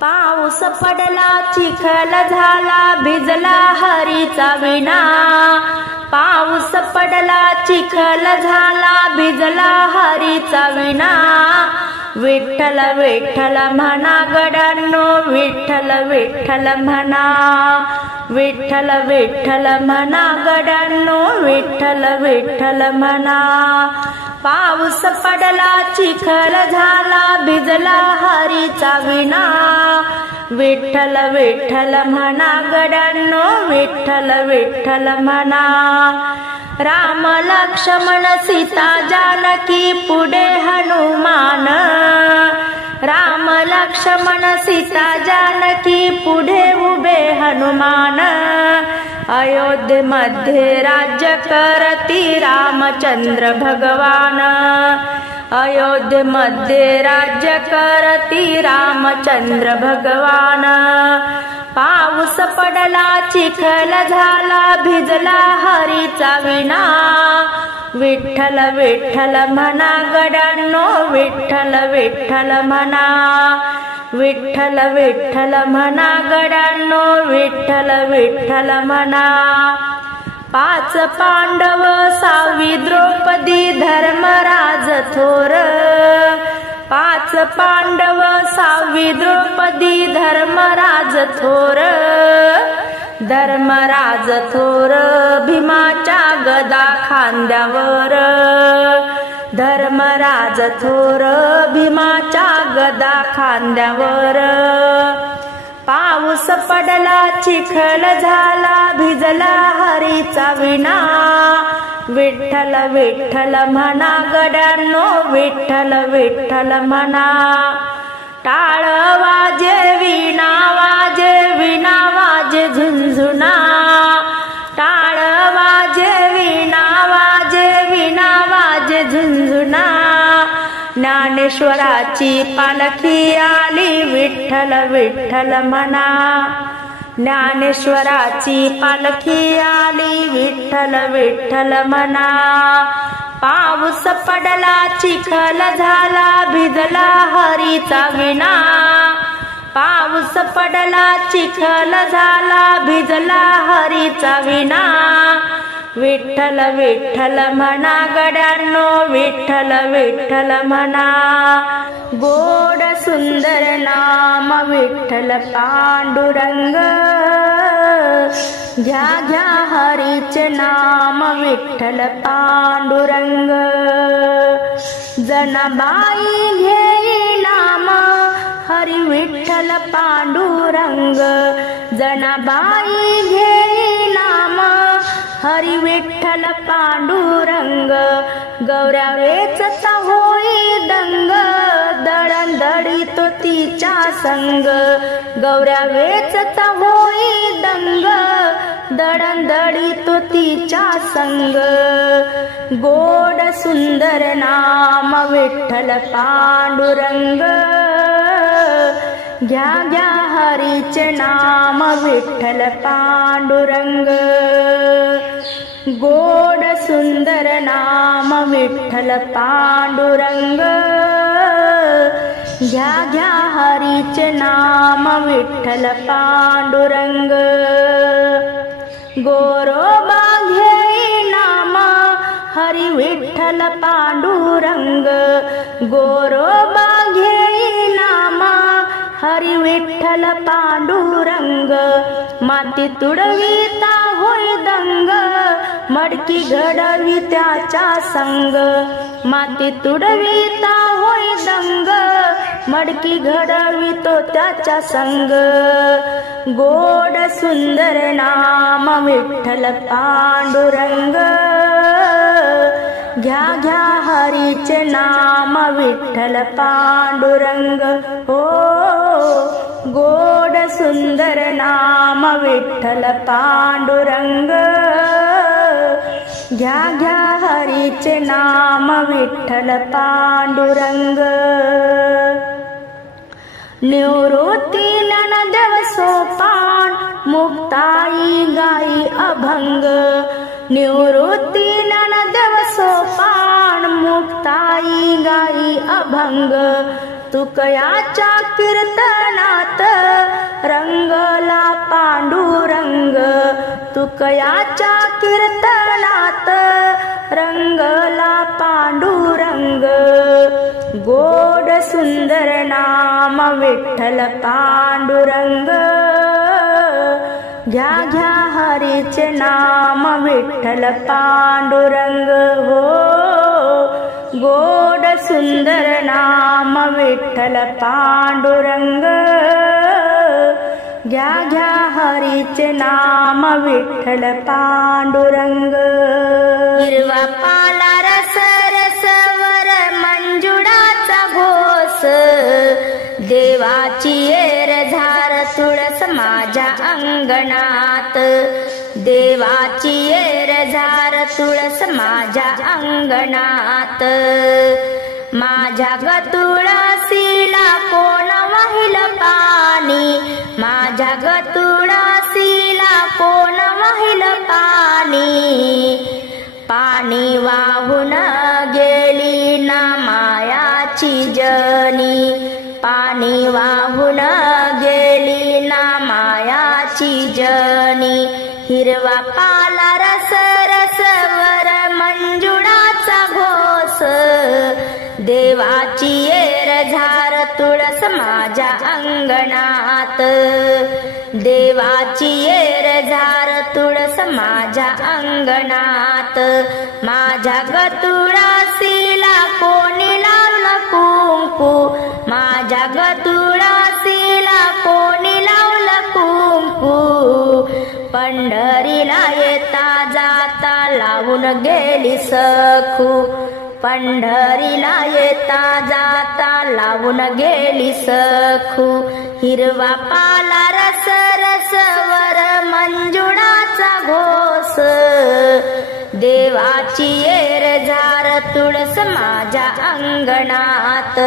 पाऊस पडला चिखल झाला भिजला हरीचा विणा। पाऊस पडला चिखल झाला भिजला हरीचा विणा। विठ्ठल विठ्ठल म्हणा गड्यांनो विठ्ठल विठ्ठल म्हणा। विठ्ठल विठ्ठल म्हणा गड्यांनो विठ्ठल विठ्ठल म्हणा। पाऊस पडला चिखल झाला भिजला हरीचा विणा। विठ्ठल विठ्ठल म्हणा गड्यांनो विठ्ठल विठ्ठल म्हणा। राम लक्ष्मण सीता जानकी पुढे हनुमान। राम लक्ष्मण सीता जानकी पुढे उभे हनुमान। अयोध्येमध्ये राज्य करती रामचंद्र भगवान। अयोध्येमध्ये राज्य करती रामचंद्र भगवान। पाऊस पडला चिखल झाला भिजला हरीचा विणा। विठ्ठल विठ्ठल म्हणा गड्यांनो विठ्ठल विठ्ठल म्हणा। विठ्ठल विठ्ठल म्हणा गड्यांनो विठ्ठल विठ्ठल म्हणा। पाच पांडव सावी द्रौपदी धर्मराज थोर। पाच पांडव सावी द्रौपदी धर्मराज थोर। धर्मराज थोर भीमाच्या गदा खांद्यावर। धर्मराज थोर भीमाच्या गदा खांद्यावर। पाऊस पडला चिखल झाला भिजला हरीचा विणा। विठ्ठल विठ्ठल म्हणा गड्यांनो विठ्ठल विठ्ठल म्हणा। टाळ वाजे वीणा वाजे वीणा वाजे झुंझुना। टाळ वाजे वीणा वाजे वीणा वाजे झुंझुना। ज्ञानेश्वराची पालखी आली विठ्ठल विठ्ठल म्हणा। ज्ञानेश्वराची पालखी आली विठ्ठल विठ्ठल म्हणा। पाऊस पडला चिखल झाला भिजला हरीचा विणा। पाऊस पडला चिखल झाला भिजला हरीचा विणा। विठ्ठल विठ्ठल म्हणा गड्यांनो विठ्ठल विठ्ठल म्हणा। गोड सुंदर नाम विठ्ठल पांडुरंग। घ्या घ्या हरीचे नाम विठ्ठल पांडुरंग। जनाबाई घेई नाम हरी विठ्ठल पांडुरंग। जनाबाई घेई नाम हरी विठ्ठल पांडुरंग। गौऱ्या वेचता होई दंग दळणदळी तो तिच्या संग। गौऱ्या वेचता होई दंग दळणदळी तो तिच्या संग। गोड सुंदर नाम विठ्ठल पांडुरंग। घ्या घ्या हरीचे नाम विठ्ठल पांडुरंग। गोड सुंदर नाम विठ्ठल पांडुरंग। घ्या घ्या हरीचे नाम विठ्ठल पांडुरंग। गोरोबा घेई नाम हरी विठ्ठल पांडुरंग। गोरोबा घेई नाम हरी विठ्ठल पांडुरंग। माती तुडविता होय दंग मडकी घडवी त्याच्या संग। माती तुडविता होय दंग मडकी घडवी तो त्याच्या संग। गोड सुंदर नाम विठ्ठल पांडुरंग। घ्या घ्या हरीचे नाम विठ्ठल पांडुरंग। हो गोड सुंदर नाम विठ्ठल पांडुरंग। घ्या घ्या हरीचे नाम विठ्ठल पांडुरंग। निवृत्ती ज्ञानदेव सोपान मुक्ताई गाई अभंग। निवृत्ती ज्ञानदेव सोपान मुक्ताई गाई अभंग। तुकयाच्या कीर्तनात कौतुकयाच्या कीर्तनात रंगला पांडुरंग गोड सुंदर नाम विठ्ठल पांडुरंग घ्या घ्या हरीचे नाम विठ्ठल पांडुरंग हो गोड सुंदर नाम विठ्ठल पांडुरंग घ्या घ्या हरीचे नाम विठ्ठल पांडुरंग हिरवा पाला रस रसवर मंजुळाचा घोष देवाची येर झार तुळस माझ्या अंगणात देवाची येर झार तुळस माझ्या अंगणात माझ्या ग तुळसीला कोण वाहिल पाणी माझ्या ग तुळसीला कोण वाहिल पाणी पाणी वाहून गेली ना मायाची जनी पाणी वाहून गेली ना मायाची जनी हिरवा पाला रस रसवर मंजुळाचा घोष देवाची येर झार तुळस माझ्या अंगणात देवाची येर झार तुळस माझ्या अंगणात माझ्या ग तुळसीला कोणी लावलं कुंकू माझ्या ग तुळसीला कोणी लावलं कुंकू पंढरीला येता जाता लावून गेली सखू पंढरीला येता जाता लावून गेली सखू हिरवा पाला रस रसवर मंजुळाचा घोष देवाची येर झार तुळस माझ्या अंगणात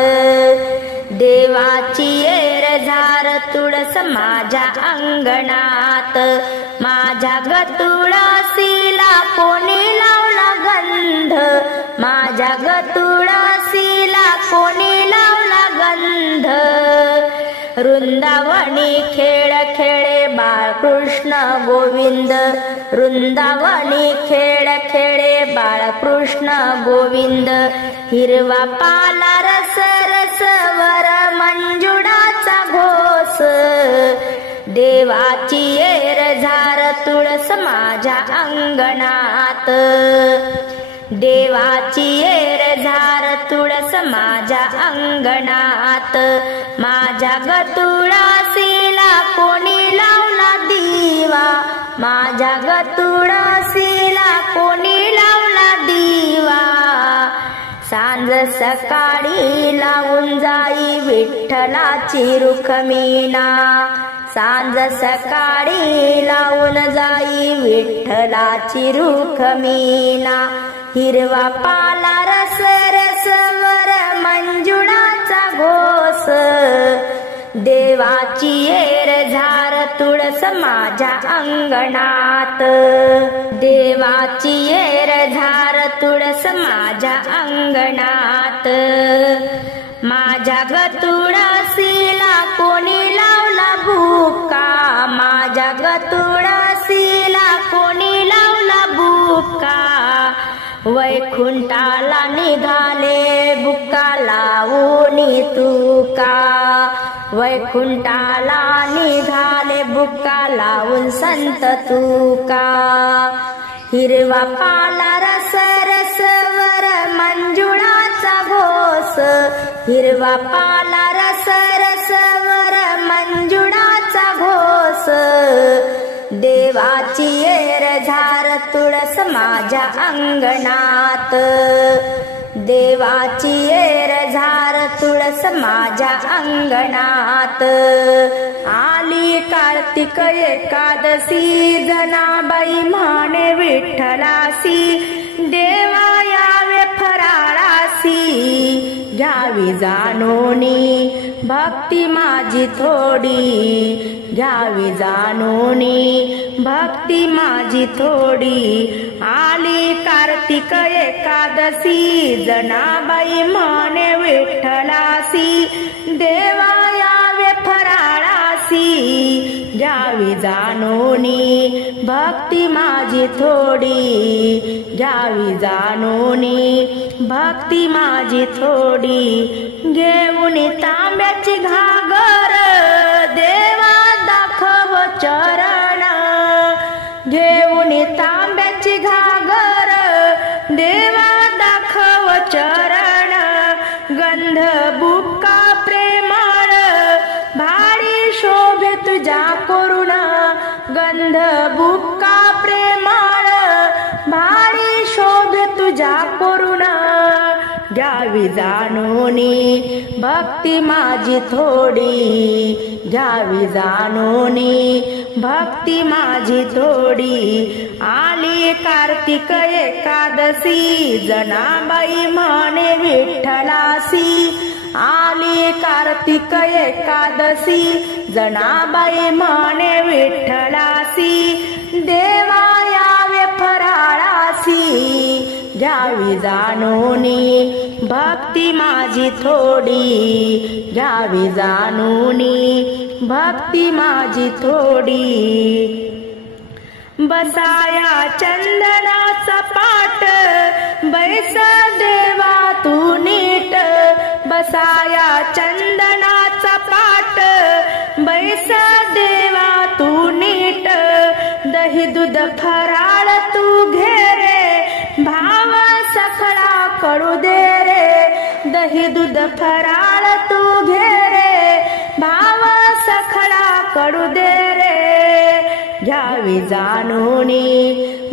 देवाची येर झार तुळस माझ्या अंगणात माझ्या ग तुळसीला कोणी लावला गंध माझ्या ग तुळसीला कोणी लावला गंध वृंदावनी खेळ खेळे बाळकृष्ण गोविंद वृंदावनी खेळ खेळे बाळकृष्ण गोविंद हिरवा पाला रस रसवर मंजुळाचा घोष देवाची येर झार तुळस माझ्या अंगणात देवाची येर झार तुळस माझ्या अंगणात माझ्या ग तुळसीला कोणी लावला दिवा माझ्या ग तुळसीला कोणी लावला दिवा सांज सकाळी लावून जाई विठ्ठलाची रुखमीना सांज सकाळी लावून जाई विठ्ठलाची रुखमीना हिरवा पाला रस रसवर मंजुळाचा घोष देवाची येर झार तुळस माझ्या अंगणात देवाची येर झार तुळस माझ्या अंगणात माझ्या ग तुळसीला कोणी लावला बुक्का माझ्या ग तुळसीला कोणी लावला बुक्का वैकुंठाला निघाले बुक्का लावून तुका वैकुंठाला निघाले बुक्का लावून संत तुका हिरवा पाला रस रसवर मंजुळाचा घोष हिरवा पाला रस रसवर मंजुळाचा घोष देवाची येर झार तुळस माझ्या अंगणात देवाची येर झार तुळस माझ्या अंगणात आली कार्तिक एकादशी जनाबाई म्हणे विठ्ठलासी देवा यावे फराळासी घ्यावी जाणोनी भक्ती माझी थोडी घ्यावी जाणोनी भक्ती माझी थोडी आली कार्तिक एकादशी जनाबाई म्हणे विठ्ठलासी देवा यावे फराळासी घ्यावी जाणूनी भक्ती माझी थोडी, घ्यावी जाणूनी भक्ती माझी थोडी. घेऊन तांब्याची घागर देवा दाखव चरण, घेऊन तांब्याची घागर देवा दाखव चरण. गंध बुक्का प्रेमळ भारी शोभे तुझ्या करुण, गंध बुक्का प्रेमळ भारी शोभे तुझ्या करुण. घ्यावी जाणूनी भक्ती माझी थोडी, घ्यावी जाणूनी भक्ती माझी थोडी. आली कार्तिक एकादशी जनाबाई म्हणे विठ्ठलासी, आली कार्तिक एकादशी जनाबाई म्हणे विठ्ठलासी. देवा यावे फराळासी, घ्यावी जाणूनी भक्ती माझी थोडी, घ्यावी जाणूनी भक्ती माझी थोडी. बसाया चंदनाचा पाट बैस देवा तू नीट, बसाया चंदनाचा पाट बैस देवा तू नीट. दही दूध फराळ तू घे रे भाव सखळा करू दे रे, दही दूध फराळ तू घे रे भाव सखळा करू दे रे. घ्यावी जाणूनी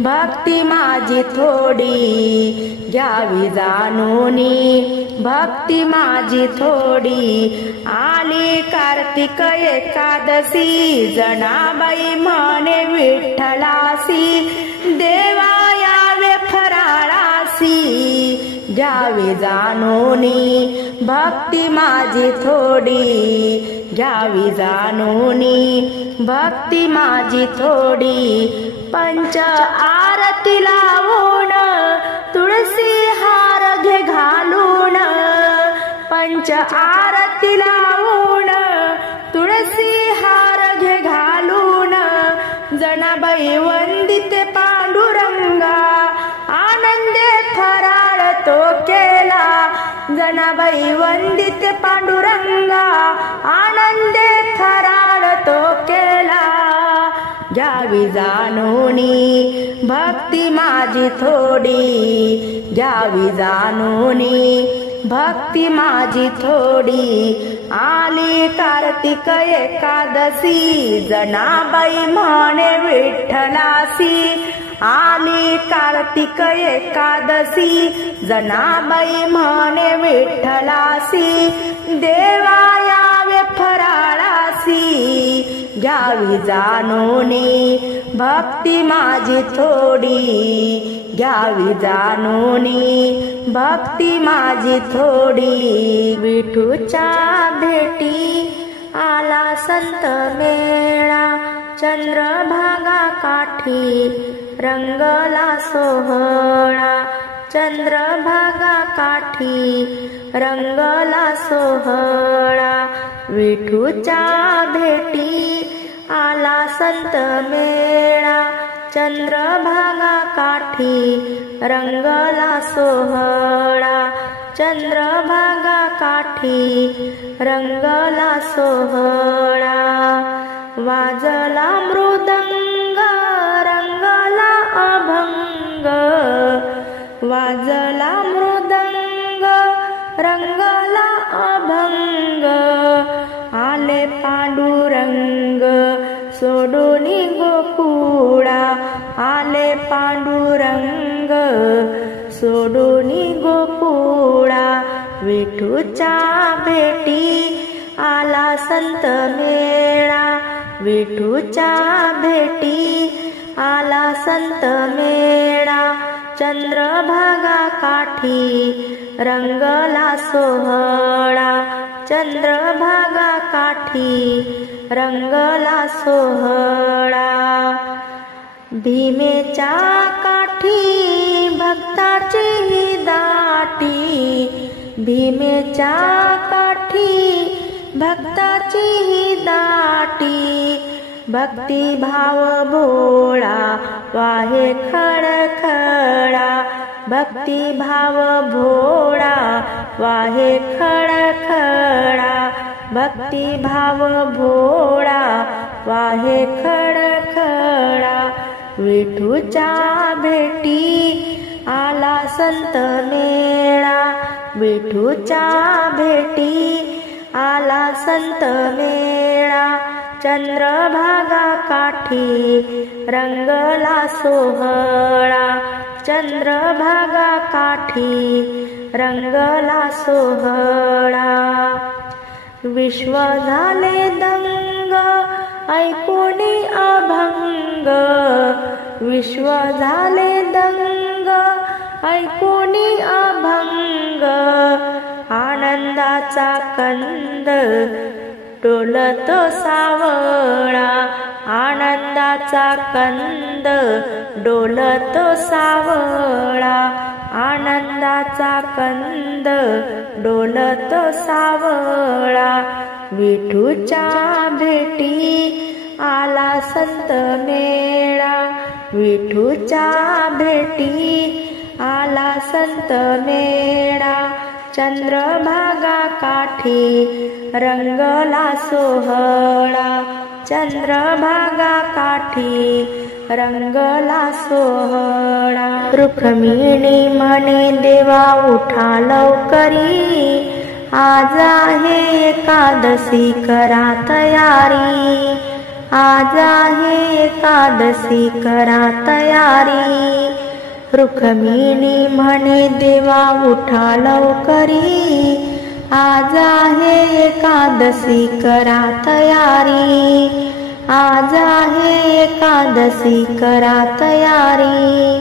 भक्ती माझी थोडी, घ्यावी जाणूनी भक्ती माझी थोडी. आली कार्तिक एकादशी जनाबाई म्हणे विठ्ठलासी, देवा यावे फराळासी. घ्यावी जाणूनी भक्ती माझी थोडी, घ्यावी जाणूनी भक्ती माझी थोडी. पंच आरती लावून तुळसी हार घे घालून, पंच आरती लावून तुळसी हार घे घालून. जनाबाई वंदिते पांडुरंगा आनंदे फराळ तो केला, जनाबाई वंदिते पांडुरंगा आनंदे फराळ तो केला. घ्यावी जाणूनी भक्ती माझी थोडी, घ्यावी जाणूनी भक्ती माझी थोडी. आली कार्तिक एकादशी जनाबाई म्हणे विठ्ठलासी, आली कार्तिक एकादशी जनाबाई म्हणे विठ्ठलासी. देवा यावे फराळासी, घ्यावी जाणूनी भक्ती माझी थोडी, घ्यावी जाणूनी भक्ती माझी थोडी. विठूच्या भेटी आला संत मेळा, चंद्रभागा काठी रंगला सोहळा, चंद्रभागा काठी रंगला सोहळा. विठूच्या भेटी आला संत मेळा, चंद्रभागा काठी रंगला सोहळा, चंद्रभागा काठी रंगला सोहळा. वाजला मृदंग रंगला अभंग, वाजला मृदंग रंगला अभंग. आले पांडुरंग सोडून गोकुळा, आले पांडुरंग सोडून गोकुळा. विठूच्या भेटी आला संत मेळा, विठूच्या भेटी आला संत मेळा. चंद्रभागा काठी रंगला सोहळा, चंद्रभागा काठी रंगला सोहळा. भीमेच्या काठी भक्ताची दाटी, भीमेच्या काठी भक्ताची दाटी. भक्तिभाव भोळा वाहे खळखळा, भक्तिभाव भोळा वाहे खळखळा, भक्तिभाव भोळा वाहे खळखळा. विठूच्या भेटी आला संत मेळा, विठूच्या भेटी आला संत मेळा. चंद्रभागा काठी रंगला सोहळा, चंद्रभागा काठी रंगला सोहळा. विश्व झाले दंग ऐकून अभंग, विश्व झाले दंग ऐकून अभंग. आनंदाचा कंद डोलतो सावळा, आनंदाचा कंद डोलतो सावळा, आनंदाचा कंद डोलतो सावळा. विठूच्या भेटी आला संत मेळा, विठूच्या भेटी आला संत मेळा. चंद्रभागा काठी रंगला सोहळा, चंद्रभागा काठी रंगला सोहळा. रुक्मिणी म्हणे देवा उठा लवकरी, आज आहे एकादशी करा तयारी, आज आहे एकादशी करा तयारी. रुक्मिणी म्हणे देवा उठा लवकरी, आज आहे एकादशी करा तयारी, आज आहे एकादशी करा तयारी.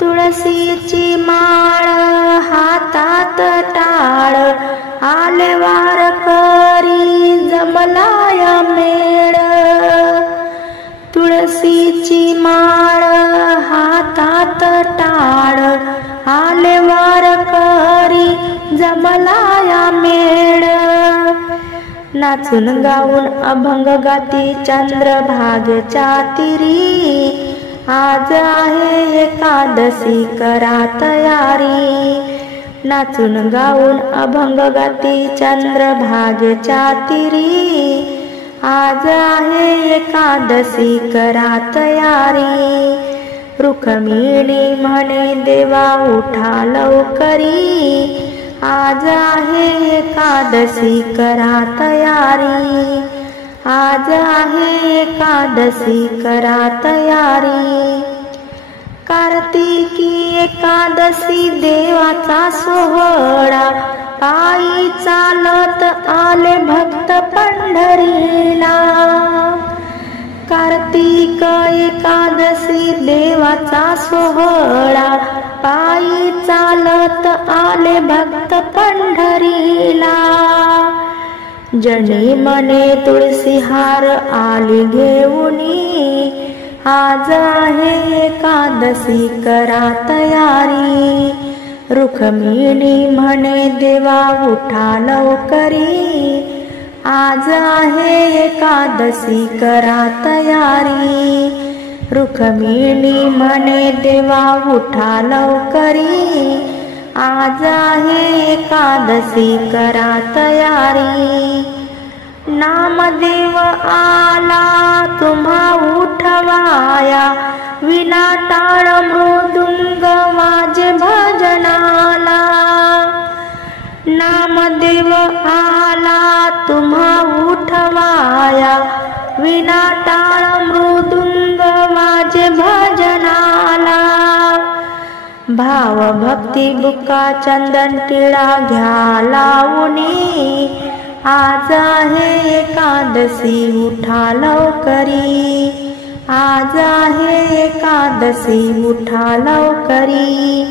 तुळशीची माळ हातात टाळ, आले वारकरी जमलाय मेळ. तुळशीची माळ हातात टाळ, आले वारकरी जमलाय मेळ. नाचून गाऊन अभंग गाती चंद्रभागेच्या तीरी, आज आहे एकादशी करा तयारी. नाचून गाऊन अभंग गाती चंद्रभागेच्या तीरी, आज आहे एकादशी करा तयारी. रुक्मिणी म्हणे देवा उठा लवकरी, आज आहे एकादशी करा तयारी, आज आहे एकादशी करा तयारी. कार्तिकी एकादशी देवाचा सोहळा, पायी चालत आले भक्त पंढरीला. कार्तिक एकादशी देवाचा सोहळा, पायी चालत आले भक्त पंढरीला. जनी मने तुळशी हार आली घेऊनी, आज आहे एकादशी करा तयारी. रुक्मिणी म्हणे देवा उठा लवकरी, आज आहे एकादशी करा तयारी. रुक्मिणी म्हणे देवा उठा लवकरी, आज आहे एकादशी करा तयारी. नामदेव आला तुम्हा उठवाया, विना टाळ मृदुंग वाजे भजनाला. नामदेव आला तुम्हा उठवाया, विना टाळ मृदुंग वाजे भजनाला. भाव भक्ती बुका चंदन टिळा घ्या लावणी, आज आहे एकादशी उठा लवकरी, आज आहे एकादशी उठा लवकरी.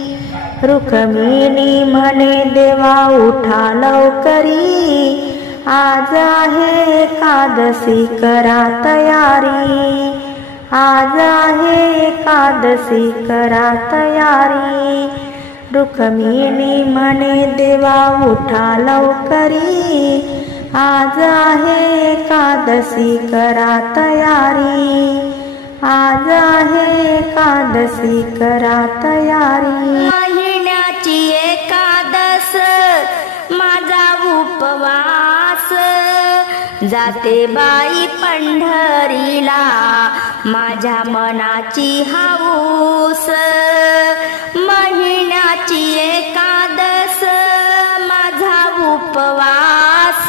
रुक्मिणी म्हणे देवा उठा लवकरी, आज आहे एकादशी करा तयारी, आज आहे एकादशी करा तयारी. रुक्मिणी म्हणे देवा उठा लवकरी, आज आहे एकादशी करा तयारी, आज आहे एकादशी करा तयारी। महिन्याची एकादश माझा उपवास, जाते बाई पंढरीला माझ्या मनाची हौस। महिन्याची एकादश माझा उपवास,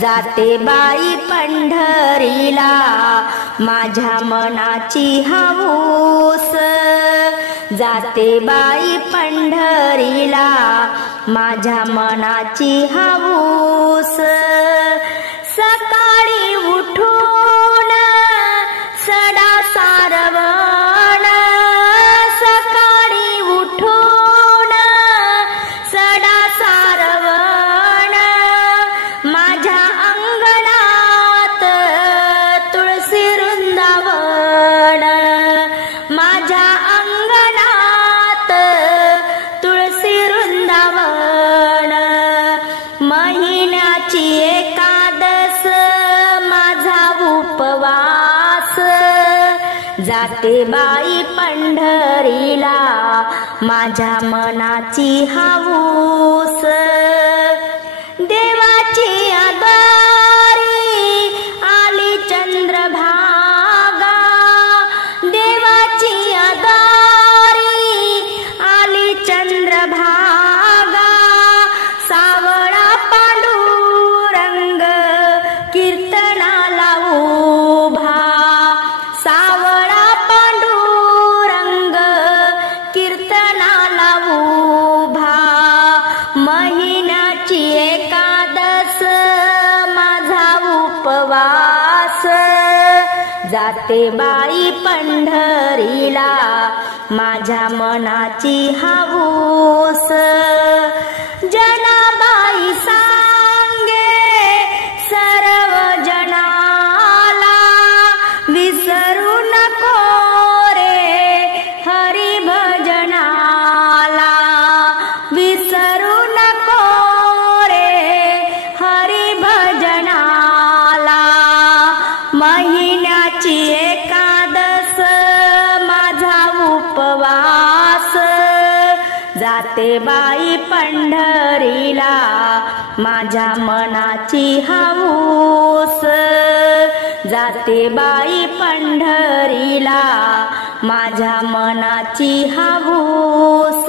जाते बाई पंढरीला माझ्या मनाची हौस। जाते बाई पंढरीला माझ्या मनाची हौस। सकाळी उठून सडा सारवण, सकाळी उठून सडा सारवण, माझ्या अंगणात तुळशी वृंदावन, माझ्या अंगणात तुळशी वृंदावन। महिन्याची एकादश माझा उपवास, जाते बाई पंढरीला माझ्या मनाची हौस। देवाची आगारी आली चंद्रभागा, देवाची आगारी आली चंद्रभागा, सावळा पांडुरंग कीर्तनाला उभा, सावळा पांडुरंग कीर्तनाला उभा। महिन्याची एकादश माझा उपवास, जाते बाई पंढरीला माझ्या मनाची हौस। जनाबाई सांगे सर्व जनाला, विसरू नको रे हरी भजनाला, विसरू नको रे हरी भजनाला। महिन्याची एकादश माझा उपवास, जाते बाई पंढरीला माझ्या मनाची हौस। जाते बाई पंढरीला माझ्या मनाची हौस।